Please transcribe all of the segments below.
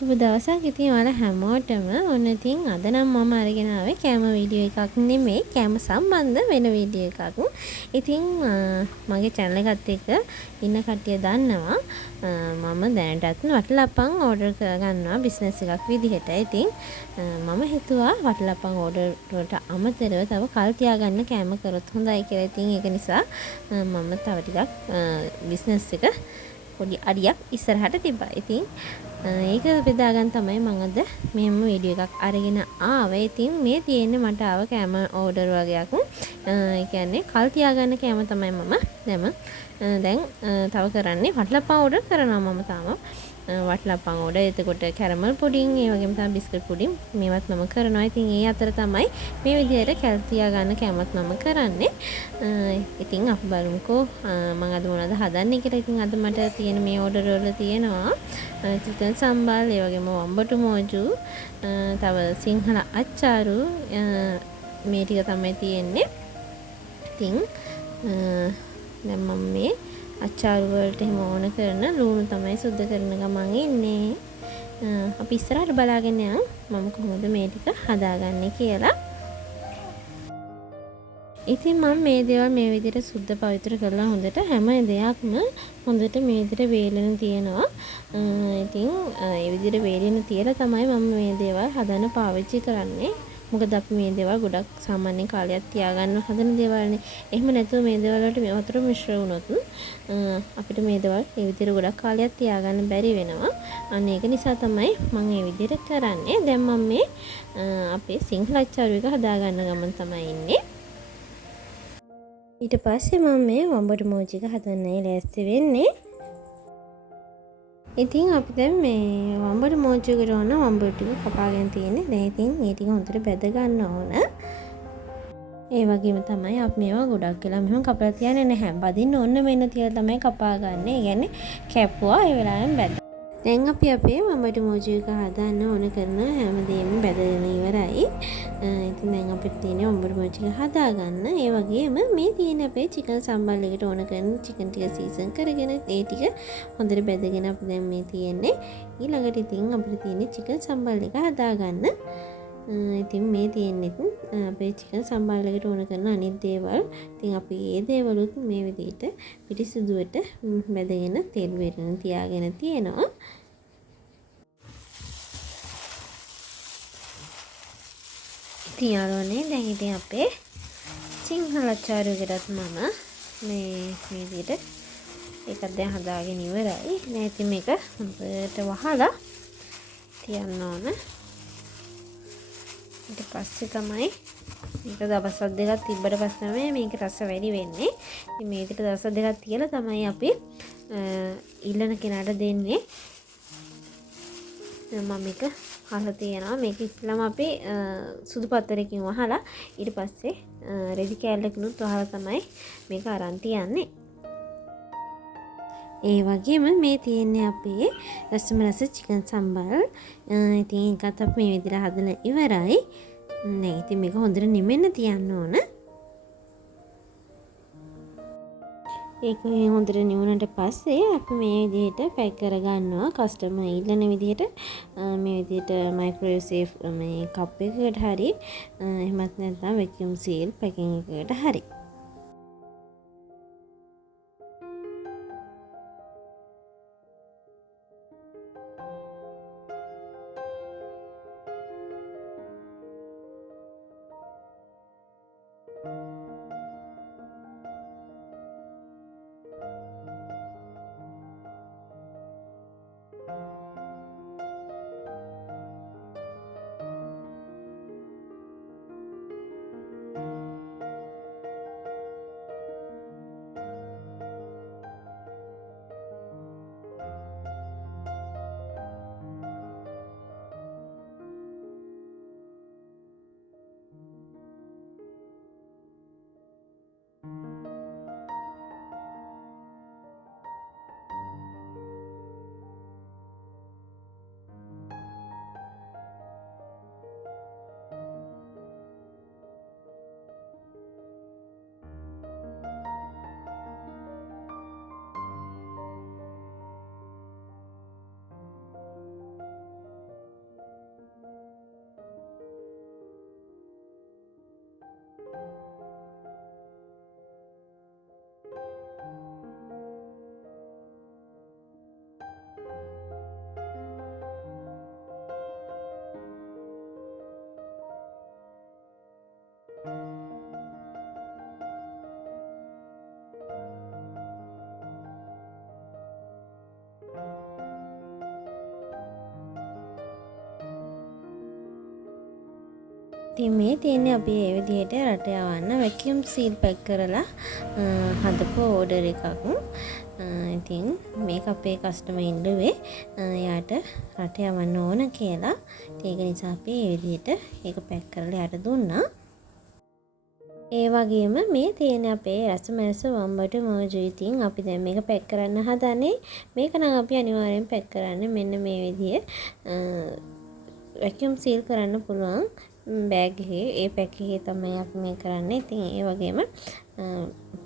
සුබ දවසක්. ඉතින් ඔයාලා හැමෝටම ඔන්න ඉතින් අද නම් මම අරගෙන ආවේ කෑම වීඩියෝ එකක් නෙමෙයි, කෑම සම්බන්ධ වෙන වීඩියෝ එකක්. ඉතින් මගේ channel එකත් එක්ක ඉන්න කට්ටිය දන්නවා මම දැනටත් වටලප්පන් ඕඩර් කරගන්නවා බිස්නස් එකක් විදිහට. ඉතින් මම හිතුවා වටලප්පන් ඕඩර් වලට අමතරව තව කල් තියාගන්න කෑම කරොත් හොඳයි කියලා. ඉතින් ඒක නිසා මම තව ටිකක් බිස්නස් එක පොඩි අඩියක් ඉස්සරහට තිබ්බා. ඉතින් ඒක බෙදා ගන්න තමයි මම අද මෙහෙම වීඩියෝ එකක් අරගෙන ආවේ. ඉතින් මේ තියෙන්නේ මට ආව කෑම ඕඩර් වගේක්. ඒ කියන්නේ කල් තියාගන්න කෑම තමයි මම දැන් තව කරන්නේ. වටලප්පන් ඕඩර් කරනවා මම තාම. වටලප්පන් ඕඩර්, එතකොට කැරමල් පුඩින්, ඒ වගේම තමයි බිස්කට් පුඩින් මේවත් මම කරනවා. ඉතින් ඒ අතර තමයි මේ විදිහට කල් තියාගන්න කෑමත් මම කරන්නේ. ඉතින් අපි බලමුකෝ මම අද මොනවද හදන්නේ කියලා. ඉතින් අද මට තියෙන මේ ඕඩර් වල තියෙනවා චිකන් සම්බල්, ඒ වගේම වම්බටු මෝජු, තව සිංහල අච්චාරු, මේ ටික තමයි තියෙන්නේ. ඉතින් දැන් මම මේ අච්චාරු වලට එහෙම ඕන කරන ලුණු තමයි සුද්ධ කරන ගමන් ඉන්නේ. අපි ඉස්සරහට බලාගෙන යන් මම කොහොමද මේ ටික හදාගන්නේ කියලා. ඉතින් මම මේ දේවල් මේ විදිහට සුද්ධ පවිත්‍ර කරලා හොඳට හැම දෙයක්ම හොඳට මේ විදිහට වේලෙන තියෙනවා. ඉතින් ඒ විදිහට වේලෙන තියලා තමයි මම මේ දේවල් හදන්න පාවිච්චි කරන්නේ. මොකද අපි මේ දේවල් ගොඩක් සාමාන්‍ය කාලයක් තියාගන්න හදන දේවල්නේ. එහෙම නැතුව මේ දේවල් වලට මේ වතුර මිශ්‍ර වුණොත් අපිට මේ දේවල් මේ විදිහට ගොඩක් කාලයක් තියාගන්න බැරි වෙනවා. අන්න ඒක නිසා තමයි මම මේ විදිහට කරන්නේ. දැන් මම මේ අපේ සිංහල අච්චාරු එක හදාගන්න ගමන් තමයි ඉන්නේ. ඊට පස්සේ මම මේ වම්බටු මෝජි එක හදන්නයි ලෑස්ති වෙන්නේ. ඉතින් අපි දැන් මේ වම්බටු මෝජි එකට ඕන වම්බටු ටික කපාගෙන තියෙන්නේ. දැන් ඉතින් මේ ටික හොඳට බෙද ගන්න ඕන. ඒ වගේම තමයි අපි මේවා ගොඩක් වෙලා මෙහෙම කපලා තියන්නේ නැහැ. බදින්න ඕන වෙන තියලා තමයි කපා ගන්න. ඒ කියන්නේ කැපුවා ඒ වෙලාවෙන් බැද. දැන් අපි අපේ වම්බටු මෝජි එක හදන්න ඕන කරන හැමදේම බෙදගෙන ඉවරයි. ඉතින් දැන් අපිට තියෙන්නේ වම්බටු මෝජි එක හදාගන්න. ඒ වගේම මේ තියෙන අපේ චිකන් සම්බල් එකට ඕන කරන චිකන් ටික සීසන් කරගෙන ඒ ටික හොඳට බෙදගෙන අපි දැන් මේ තියෙන්නේ. ඊළඟට ඉතින් අපිට තියෙන්නේ චිකන් සම්බල් එක හදාගන්න. ඉතින් මේ තියෙන්නේ අපේ චිකන් සම්බල් එකට ඕන කරන අනිත් දේවල්. ඉතින් අපි මේ දේවලුත් මේ විදිහට පිටිසුදුවට බෙදගෙන තෙල් වෙරෙන තියාගෙන තියෙනවා. ඉතින් යාළුවනේ දැන් ඉතින් අපේ සිංහල අච්චාරු එකටත් මම මේ විදිහට ඒකත් දැන් හදාගෙන ඉවරයි. දැන් ඉතින් මේක හොඳට වහලා තියන්න ඕන. ඊට පස්සේ තමයි මේක දවස් දෙකක් තිබ්බට පස්සේ තමයි මේක රස වැඩි වෙන්නේ. ඉතින් මේ විදිහට දවස් දෙකක් තියලා තමයි අපි ඊළඟ කෙනාට දෙන්නේ. මම මේක අහලා තියෙනවා. මේක ඉස්සෙල්ලාම අපි සුදු පත්තරකින් වහලා ඊට පස්සේ රෙදි කෑල්ලකිනුත් වහලා තමයි මේක අරන් තියන්නේ. ඒ වගේම මේ තියෙන්නේ අපේ රසම රස චිකන් සම්බල්. ඉතින් ඒකත් අපි මේ විදිහට හදලා ඉවරයි. දැන් ඉතින් මේක හොඳට නිමෙන්න තියන්න ඕන. ඒක හොඳට නිවුනට පස්සේ අපි මේ විදිහට පැක් කරගන්නවා. කස්ටමර් ඉල්ලන විදිහට මේ විදිහට මයික්‍රෝවේව් සේෆ් මේ කප් එකකට හරි එහෙමත් නැත්නම් වැකියුම් සීල් පැකින් එකකට හරි. ඉතින් මේ තියෙන්නේ අපි ඒ විදිහට රට යවන්න වැකියුම් සීල් පැක් කරලා හදපු ඕඩර් එකක්. ඉතින් මේක අපේ කස්ටමර් ඉල්ලුවේ එයාට රට යවන්න ඕන කියලා. ඒක නිසා අපි ඒ විදිහට ඒක පැක් කරලා යාට දුන්නා. ඒ වගේම මේ තියෙන අපේ රසමැස වම්බට මෝජු. ඉතින් අපි දැන් මේක පැක් කරන්න හදනේ. මේක නම් අපි අනිවාර්යෙන් පැක් කරන්න මෙන්න මේ විදිය වැකියුම් සීල් කරන්න පුළුවන් බෑග් එකේ. ඒ පැක් එකේ තමයි අපි මේ කරන්නේ. ඉතින් ඒ වගේම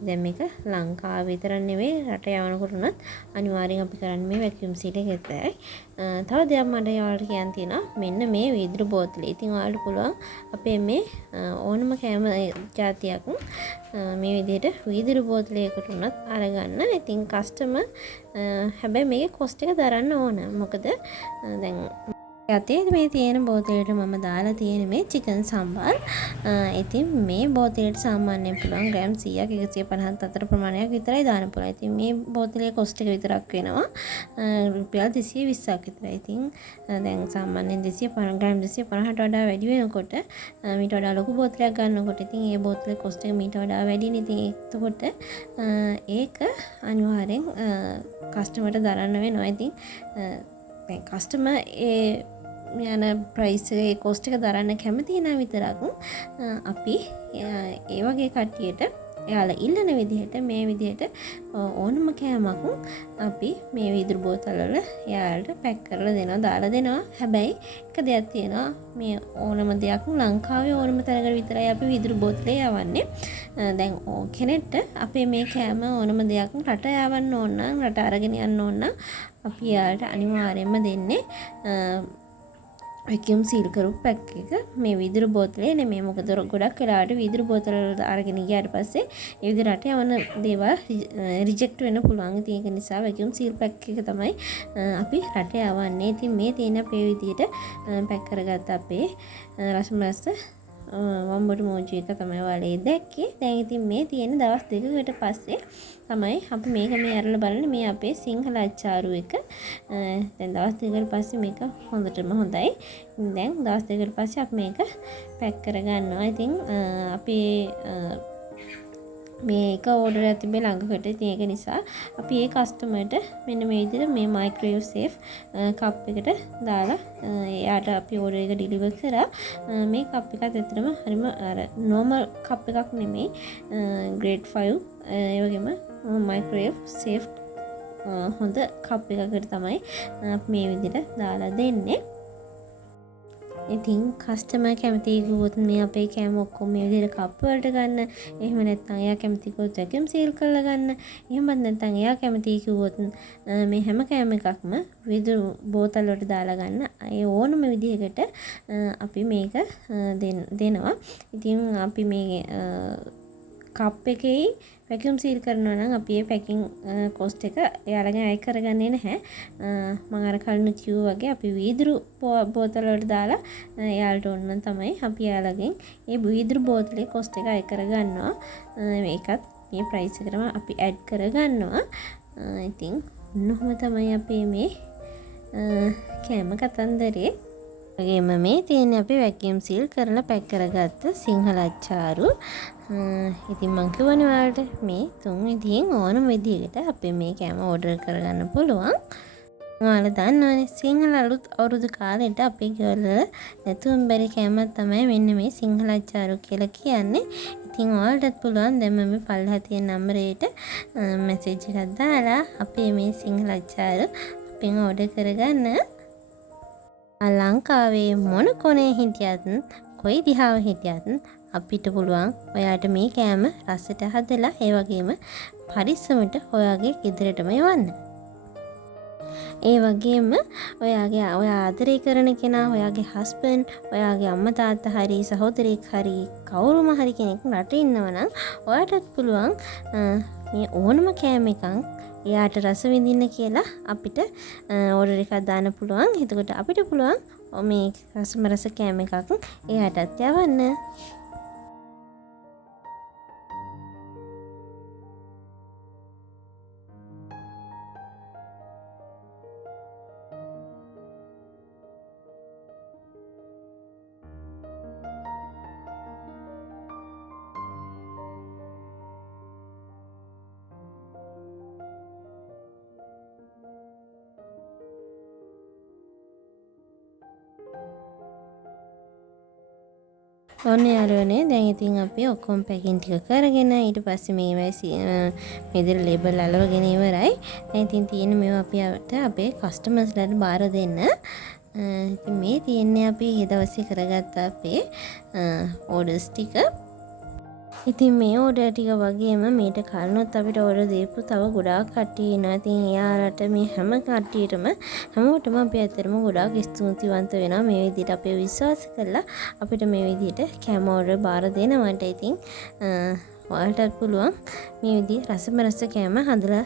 දැන් මේක ලංකාව විතර නෙවෙයි රට යවනකොට උනත් අනිවාර්යෙන් අපි කරන්නේ මේ වැකියුම් සීල් එක විතරයි. තව දෙයක් මට ඔයාලට කියන්න තියෙනවා. මෙන්න මේ වීදුරු බෝතලේ. ඉතින් ඔයාලට පුළුවන් අපේ මේ ඕනම කෑම જાතියක් මේ විදිහට වීදුරු බෝතලයකට උනත් අරගන්න. ඉතින් කස්ටමර් හැබැයි මේකේ කොස්ට් එක දරන්න ඕන. මොකද දැන් යතේ මේ තියෙන බෝතලයට මම දාලා තියෙන මේ චිකන් සම්බල්. ඉතින් මේ බෝතලයට සාමාන්‍යයෙන් පුළුවන් ග්‍රෑම් 100ක් 150ක් අතර ප්‍රමාණයක් විතරයි දාන්න පුළුවන්. ඉතින් මේ බෝතලයේ කොස්ට් එක විතරක් වෙනවා රුපියල් 220ක් විතරයි. ඉතින් දැන් සාමාන්‍යයෙන් 250 ග්‍රෑම් 250ට වඩා වැඩි වෙනකොට මීට වඩා ලොකු බෝතලයක් ගන්නකොට ඉතින් ඒ බෝතලේ කොස්ට් එක මීට වඩා වැඩිනේ. ඉතින් එතකොට ඒක අනිවාර්යෙන් කස්ටමර්ට දරන්න වෙනවා. ඉතින් කස්ටමර් ඒ යන ප්‍රයිස් එකේ කොස්ට් එක දරන්න කැමති නම් විතරක් අපි ඒ වගේ කට්ටියට එයාලා ඉල්ලන විදිහට මේ විදිහට ඕනම කෑමක් අපි මේ වීදුරු බෝතල් වල එයාලට පැක් කරලා දෙනවා දාලා දෙනවා. හැබැයි එක දෙයක් තියෙනවා මේ ඕනම දෙයක් ලංකාවේ ඕනම තැනකට විතරයි අපි වීදුරු බෝතලේ යවන්නේ. දැන් කෙනෙක්ට අපේ මේ කෑම ඕනම දෙයක් රට යවන්න ඕන නම් රට අරගෙන යන්න ඕන නම් අපි එයාලට අනිවාර්යයෙන්ම දෙන්නේ වැකියුම් සීල් කරපු පැක් එක. මේ වීදුරු බෝතලේ නෙමෙයි. මොකද ගොඩක් වෙලාවට වීදුරු බෝතල වල අරගෙන ගියාට පස්සේ ඒ විදිහට රට යවන දේවල් රිජෙක්ට් වෙන්න පුළුවන්. ඉතින් ඒක නිසා වැකියුම් සීල් පැක් එක තමයි අපි රට යවන්නේ. ඉතින් මේ තියෙන අපේ විදිහට පැක් කරගත්ත අපේ රසමලස්ස වම්බට මෝජු එක තමයි ඔයාලා දැක්කේ. දැන් ඉතින් මේ තියෙන දවස් දෙකකට පස්සේ තමයි අපි මේක මේ අරලා බලන්නේ මේ අපේ සිංහල අච්චාරු එක. දැන් දවස් දෙකකට පස්සේ මේක හොඳටම හොඳයි. දැන් දවස් දෙකකට පස්සේ අපි මේක පැක් කරගන්නවා. ඉතින් අපි මේක ඕඩර් එකක් තිබ්බේ ළඟකට. ඉතින් ඒක නිසා අපි ඒ කස්ටමර්ට මෙන්න මේ විදිහට මේ මයික්‍රෝවේව් සේෆ් කප් එකට දාලා එයාට අපි ඕඩර් එක ඩිලිවර් කරා. මේ කප් එකත් ඇත්තටම හරිම අර නෝමල් කප් එකක් නෙමෙයි. ග්‍රේඩ් 5 ඒ වගේම මයික්‍රෝවේව් සේෆ් හොඳ කප් එකකට තමයි අපි මේ විදිහට දාලා දෙන්නේ. ඉතින් කස්ටමර් කැමති කිව්වොත් මේ අපේ කෑම ඔක්කොම මේ විදිහට කප් වලට ගන්න. එහෙම නැත්නම් එයා කැමති කිව්වොත් වැකියුම් සීල් කරලා ගන්න. එහෙමත් නැත්නම් එයා කැමති කිව්වොත් මේ හැම කෑම එකක්ම විදුරු බෝතල් වලට දාලා ගන්න. ඒ ඕනම විදිහකට අපි මේක දෙනවා. ඉතින් අපි මේ කප් එකේ වැකියුම් සීල් කරනවා නම් අපි ඒ පැකින් කොස්ට් එක එයාලගෙන් අය කරගන්නේ නැහැ. මම අර කලින් කිව්වා වගේ අපි වීදුරු බෝතල වලට දාලා එයාලට ඕන නම් තමයි අපි එයාලගෙන් ඒ වීදුරු බෝතලේ කොස්ට් එක අය කරගන්නවා. මේකත් මේ ප්‍රයිස් එකටම අපි ඇඩ් කරගන්නවා. ඉතින් ඔන්නෝම තමයි අපේ මේ කෑම කතන්දරේ. වගේම මේ තියෙන්නේ අපි වැකියුම් සීල් කරලා පැක් කරගත්ත සිංහල අච්චාරු. ඉතින් මං කියවනේ ඔයාලට මේ තුන් විදිහෙන් ඕනම විදිහකට අපි මේ කෑම ඕඩර් කරගන්න පුළුවන්. ඔයාලා දන්නවනේ සිංහල අලුත් අවුරුදු කාලෙට අපේ ගෙවල් වල නැතුවම බැරි කෑමක් තමයි මෙන්න මේ සිංහල අච්චාරු කියලා කියන්නේ. ඉතින් ඔයාලටත් පුළුවන් දැන් මම පල්ලෙහා තියෙන නම්බරේට මැසේජ් එකක් දාලා අපේ මේ සිංහල අච්චාරු අපෙන් ඕඩර් කරගන්න. ලංකාවේ මොන කොනේ හිටියත් කොයි දිහාව හිටියත් අපිට පුළුවන් ඔයාට මේ කෑම රසට හදලා ඒ වගේම පරිස්සමට ඔයාගේ ගෙදරටම යවන්න. ඒ වගේම ඔයා ආදරය කරන කෙනා, ඔයාගේ හස්බන්ඩ්, ඔයාගේ අම්මා තාත්තා හරි සහෝදරයෙක් හරි කවුරුම හරි කෙනෙක් රටේ ඉන්නවනම් ඔයාටත් පුළුවන් මේ ඕනම කෑම එකක් එයාට රස විඳින්න කියලා අපිට ඕඩර් එකක් දාන්න පුළුවන්. එතකොට අපිට පුළුවන් මේ රස කෑම එකක් එයාටත් යවන්න. ඔන්න යාළුවනේ දැන් ඉතින් අපි ඔක්කොම පැකින් ටික කරගෙන ඊට පස්සේ මේවයි මෙදිර ලේබල් අලවගෙන ඉවරයි. දැන් ඉතින් තියෙන්නේ මේවා අපි අපේ කස්ටමර්ස්ලාට බාර දෙන්න. ඉතින් මේ තියෙන්නේ අපි ඊ දවසේ කරගත්ත අපේ ඕඩර්ස් ටික. ඉතින් මේ ඕඩර් ටික වගේම මීට කලිනුත් අපිට ඕඩර් දීපු තව ගොඩාක් කට්ටිය ඉන්නවා. ඉතින් එයාලට මේ හැම කට්ටියටම හැමෝටම අපි ඇත්තටම ගොඩාක් ස්තුතිවන්ත වෙනවා මේ විදිහට අපේ විශ්වාස කරලා අපිට මේ විදිහට කැම ඕඩර් බාර දෙනවට. ඉතින් ඔයාලටත් පුළුවන් මේ විදිහ රස කැම හදලා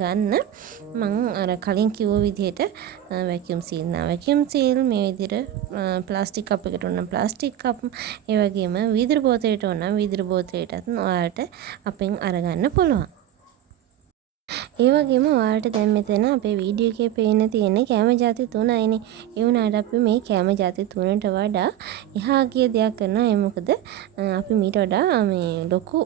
ගන්න. මම අර කලින් කිව්ව විදිහට වැකියුම් සීල් මේ විදිහට ප්ලාස්ටික් කප් එකකට උන ප්ලාස්ටික් කප් ඒ වගේම වීදුරු බෝතලයට උන වීදුරු බෝතලයටත් ඔයාලට අපෙන් අරගන්න පුළුවන්. ඒ වගේම ඔයාලට දැන් මෙතන අපේ වීඩියෝ එකේ පේන්න තියෙන කැම ಜಾති 3යිනේ. ඒ වුණාට අපි මේ කැම ಜಾති 3ට වඩා එහා ගිය දෙයක් කරනවා. ඒ මොකද අපි මීට වඩා මේ ලොකු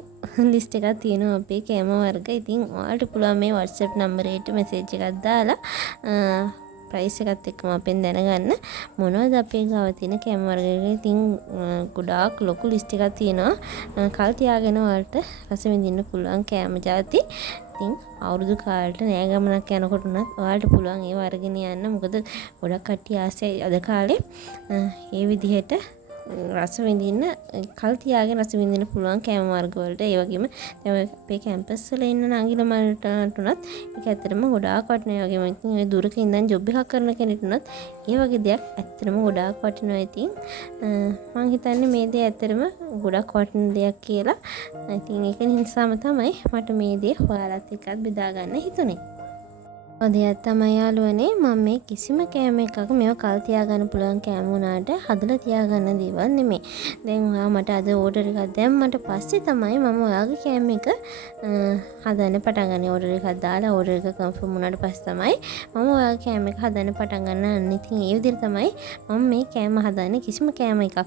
ලිස්ට් එකක් තියෙනවා අපේ කැම වර්ග. ඉතින් ඔයාලට පුළුවන් මේ WhatsApp නම්බරයට මැසේජ් එකක් දාලා ප්‍රයිස් එකත් එක්කම අපෙන් දැනගන්න මොනවද අපේ ගාව තියෙන කැම වර්ග. ඉතින් ගොඩාක් ලොකු ලිස්ට් එකක් තියෙනවා. කල් තියාගෙන ඔයාලට රස විඳින්න පුළුවන් කැම ಜಾති. ඉතින් අවුරුදු කාලෙට නෑ ගමනක් යනකොට උනත් ඔයාලට පුළුවන් ඒව අරගෙන යන්න. මොකද ගොඩක් කට්ටිය ආසයි අද කාලේ මේ විදිහට රස විඳින්න කල් තියාගෙන රස විඳින්න පුළුවන් කැම වර්ග වලට. ඒ වගේම දැන් අපේ කැම්පස් වල ඉන්න නංගිල මල්ලට උනත් ඒක ඇත්තටම ගොඩාක් වටිනවා. ඒ වගේම ඔය දුරක ඉඳන් ජොබ් එකක් කරන කෙනෙක්ට උනත් ඒ වගේ දෙයක් ඇත්තටම ගොඩාක් වටිනවා. ඉතින් මම හිතන්නේ මේ දේ ඇත්තටම ගොඩක් වටින දෙයක් කියලා. ඉතින් ඒක නිසාම තමයි මට මේ දේ ඔයාලත් එක්කත් බෙදා ගන්න හිතුනේ. ඔදයක් තමයි යාළුවනේ මම මේ කිසිම කෑම එකක මේව කල් තියාගන්න පුළුවන් කෑම වුණාට හදලා තියාගන්න දේවල් නෙමෙයි. දැන් ඔයා මට අද ඕඩර් එකක් දැම්මට පස්සේ තමයි මම ඔයාගේ කෑම එක හදන්න පටන් ගන්නේ. ඕඩර් එකක් දාලා ඕඩර් එක කන්ෆර්ම් වුණාට පස්සේ තමයි මම ඔයාගේ කෑම එක හදන්න පටන් ගන්න. ඉතින් ඒ විදිහට තමයි මම මේ කෑම හදන්නේ. කිසිම කෑම එකක්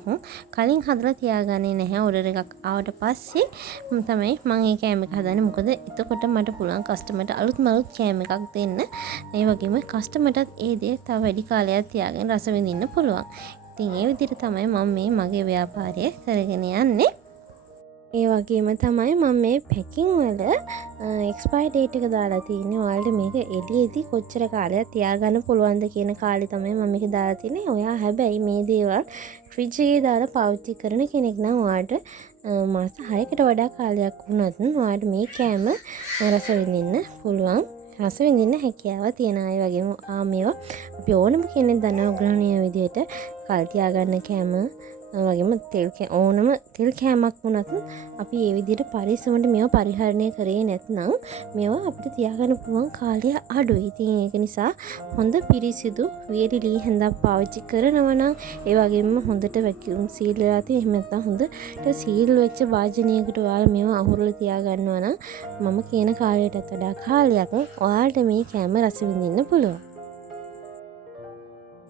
කලින් හදලා තියාගන්නේ නැහැ. ඕඩර් එකක් ආවට පස්සේ තමයි මම මේ කෑම එක හදන්නේ. මොකද එතකොට මට පුළුවන් කස්ටමර්ට අලුත් කෑම එකක් දෙන්න. ඒ වගේම කස්ටමර්ටත් ඒ දේ තව වැඩි කාලයක් තියාගෙන රස විඳින්න පුළුවන්. ඉතින් ඒ විදිහට තමයි මම මේ මගේ ව්‍යාපාරය කරගෙන යන්නේ. ඒ වගේම තමයි මම මේ පැකින් වල එක්ස්පයර් ඩේට් එක දාලා තියෙන්නේ. ඔයාලට මේක එළියේදී කොච්චර කාලයක් තියාගන්න පුළුවන්ද කියන කාලේ තමයි මම මේක දාලා තියෙන්නේ. ඔයා හැබැයි මේ දේවල් ෆ්‍රිජ් එකේ දාලා පාවිච්චි කරන කෙනෙක් නම් ඔයාලට මාස 6කට වඩා කාලයක් වුණත් ඔයාලට මේ කෑම රස විඳින්න පුළුවන්. රස විඳින්න හැකියාව තියෙන අය වගේම මේවා අපි ඕනම කෙනෙක් දන්නවා ග්‍රහණීය විදියට කල් තියාගන්න කෑම වගේම ඕනම තෙල් කෑමක් වුණත් අපි මේ විදියට පරිස්සමට මේවා පරිහරණය කරේ නැත්නම් මේවා අපිට තියාගන්න පුළුවන් කාලය අඩුයි. ඉතින් ඒක නිසා හොඳ පිරිසිදු වියලි ලී හැඳක් පාවිච්චි කරනවා නම් ඒ වගේම හොඳට වැකියුම් සීල් වෙලා තියෙන එහෙම නැත්නම් හොඳට සීල් වෙච්ච වාජනයකට ඔයාලා මේවා අහුරලා තියාගන්නවා නම් මම කියන කාලයටත් වඩා කාලයක් ඔයාලට මේ කෑම රස විඳින්න පුළුවන්.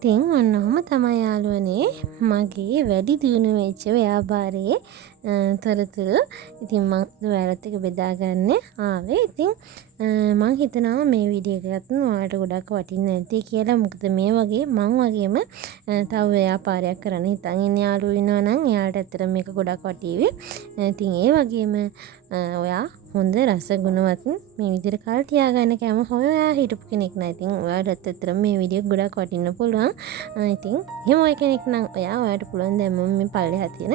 ඉතින් ඔන්නෝම තමයි යාළුවනේ මගේ වැඩි දියුණු වෙච්ච ව්‍යාපාරයේ තොරතුරු. ඉතින් මම ඔයාලත් එක්ක බෙදා ගන්න ආවේ. ඉතින් මම හිතනවා මේ වීඩියෝ එකත් ඔයාලට ගොඩක් වටින්නේ නැති කියලා. මොකද මේ වගේ මම වගේම තව ව්‍යාපාරයක් කරන්න හිතන් ඉන්න යාළුවෝ ඉන්නවා නම් එයාලට ඇත්තට මේක ගොඩක් වටීවි. ඉතින් ඒ වගේම ඔයා හොඳ රස ගුණවත් මේ විදිහට කල් තියාගන්න කැම හොයා හිටපු කෙනෙක් නම් ඉතින් ඔයාලට ඇත්තට මේ වීඩියෝ ගොඩක් වටින්න පුළුවන්. ඉතින් එහෙම ඔය කෙනෙක් නම් ඔයාලට පුළුවන් දැන් මම මේ පල්ලෙහා තියෙන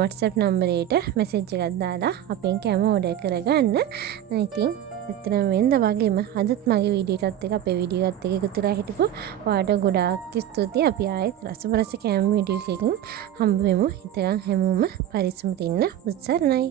WhatsApp නම්බරයට මැසේජ් එකක් දාලා අපෙන් කැම ඕඩර් කරගන්න. ඉතින් ඇත්තටම වෙනද වගේම අදත් මගේ වීඩියෝ එකත් එක්ක අපේ වීඩියෝ එකත් එක්ක එකතු වෙලා හිටපු ඔයාලට ගොඩාක් ස්තුතියි. අපි ආයෙත් රස කැම වීඩියෝ එකකින් හම්බ වෙමු. හිතගන් හැමෝම පරිස්සමට ඉන්න උත්සාහයි.